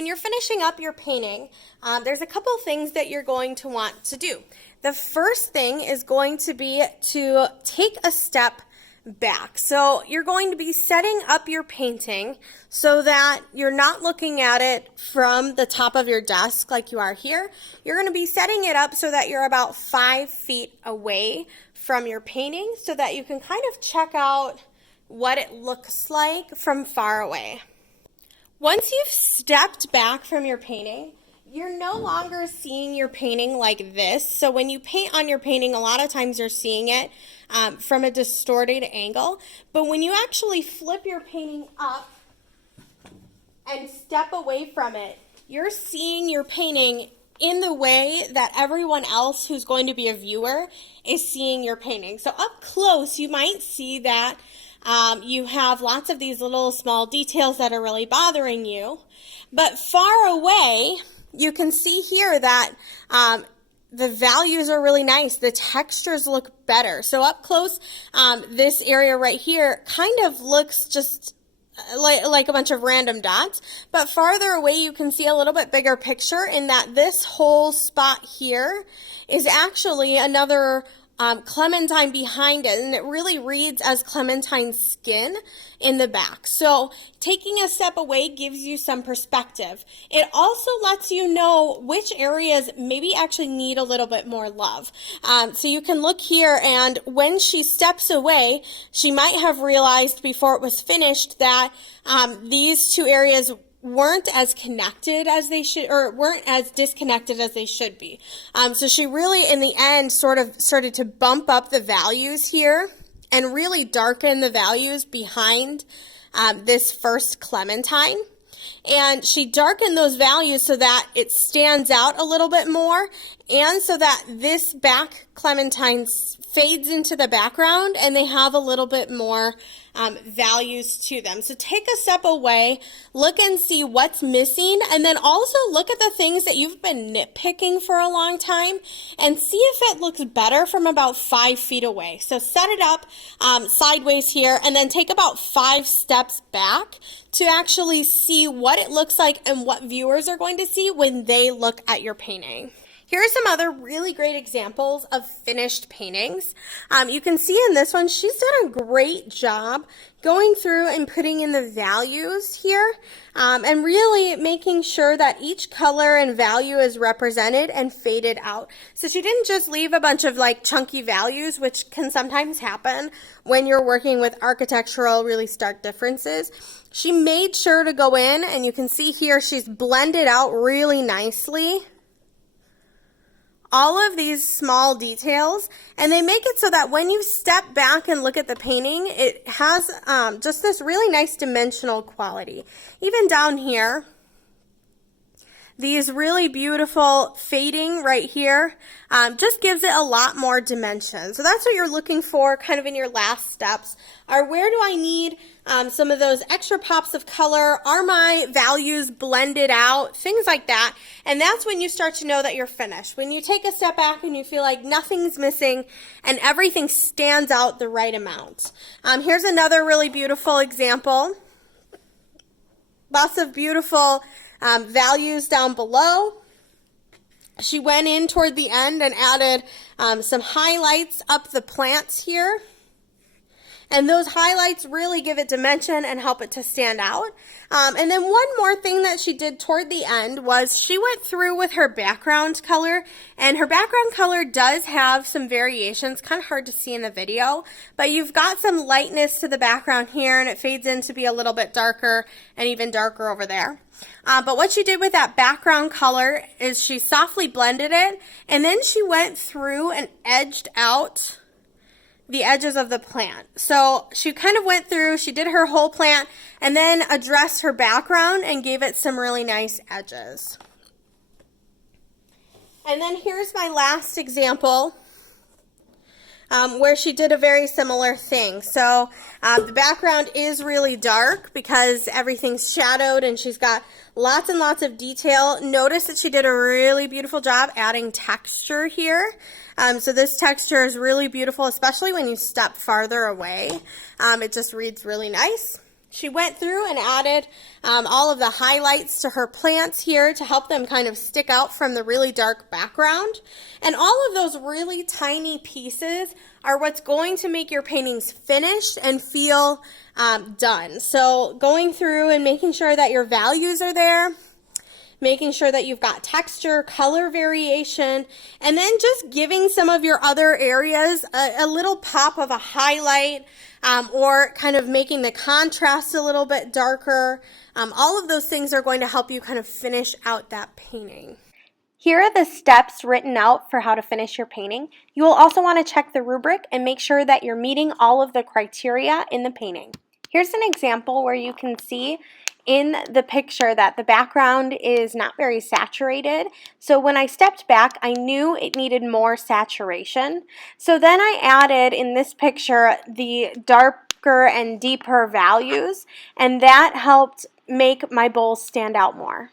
when you're finishing up your painting, there's a couple things that you're going to want to do. The first thing is going to be to take a step back. So you're going to be setting up your painting so that you're not looking at it from the top of your desk like you are here. You're going to be setting it up so that you're about 5 feet away from your painting so that you can kind of check out what it looks like from far away. Once you've stepped back from your painting, you're no longer seeing your painting like this. So when you paint on your painting, a lot of times you're seeing it from a distorted angle. But when you actually flip your painting up and step away from it, you're seeing your painting in the way that everyone else who's going to be a viewer is seeing your painting. So up close, you might see that you have lots of these little small details that are really bothering you. But far away, you can see here that the values are really nice. The textures look better. So up close, this area right here kind of looks just like a bunch of random dots. But farther away, you can see a little bit bigger picture in that this whole spot here is actually another clementine behind it, and it really reads as clementine skin in the back. So taking a step away gives you some perspective. It also lets you know which areas maybe actually need a little bit more love. So you can look here, and when she steps away, she might have realized before it was finished that these two areas weren't as connected as they should, or weren't as disconnected as they should be. So she really, in the end, sort of started to bump up the values here and really darken the values behind this first clementine. And she darkened those values so that it stands out a little bit more, and so that this back clementine fades into the background and they have a little bit more values to them. So take a step away, look and see what's missing, and then also look at the things that you've been nitpicking for a long time and see if it looks better from about 5 feet away. So set it up sideways here, and then take about 5 steps back to actually see what it looks like and what viewers are going to see when they look at your painting. Here are some other really great examples of finished paintings. You can see in this one, she's done a great job going through and putting in the values here, and really making sure that each color and value is represented and faded out. So she didn't just leave a bunch of like chunky values, which can sometimes happen when you're working with architectural really stark differences. She made sure to go in, and you can see here she's blended out really nicely all of these small details, and they make it so that when you step back and look at the painting, it has just this really nice dimensional quality. Even down here, these really beautiful fading right here just gives it a lot more dimension. So that's what you're looking for kind of in your last steps, are where do I need some of those extra pops of color? Are my values blended out? Things like that. And that's when you start to know that you're finished. When you take a step back and you feel like nothing's missing and everything stands out the right amount. Here's another really beautiful example. Lots of beautiful values down below. She went in toward the end and added some highlights up the plants here. And those highlights really give it dimension and help it to stand out. And then one more thing that she did toward the end was she went through with her background color. And her background color does have some variations, kind of hard to see in the video. But you've got some lightness to the background here, and it fades in to be a little bit darker and even darker over there. But what she did with that background color is she softly blended it, and then she went through and edged out the edges of the plant. So she kind of went through, she did her whole plant, and then addressed her background and gave it some really nice edges. And then here's my last example where she did a very similar thing. So the background is really dark because everything's shadowed and she's got lots and lots of detail. Notice that she did a really beautiful job adding texture here. So this texture is really beautiful, especially when you step farther away. It just reads really nice. She went through and added all of the highlights to her plants here to help them kind of stick out from the really dark background. And all of those really tiny pieces are what's going to make your paintings finished and feel done. So going through and making sure that your values are there, making sure that you've got texture, color variation, and then just giving some of your other areas a little pop of a highlight, or kind of making the contrast a little bit darker. All of those things are going to help you kind of finish out that painting. Here are the steps written out for how to finish your painting. You will also want to check the rubric and make sure that you're meeting all of the criteria in the painting. Here's an example where you can see in the picture that the background is not very saturated. So when I stepped back, I knew it needed more saturation. So then I added in this picture the darker and deeper values, and that helped make my bowls stand out more.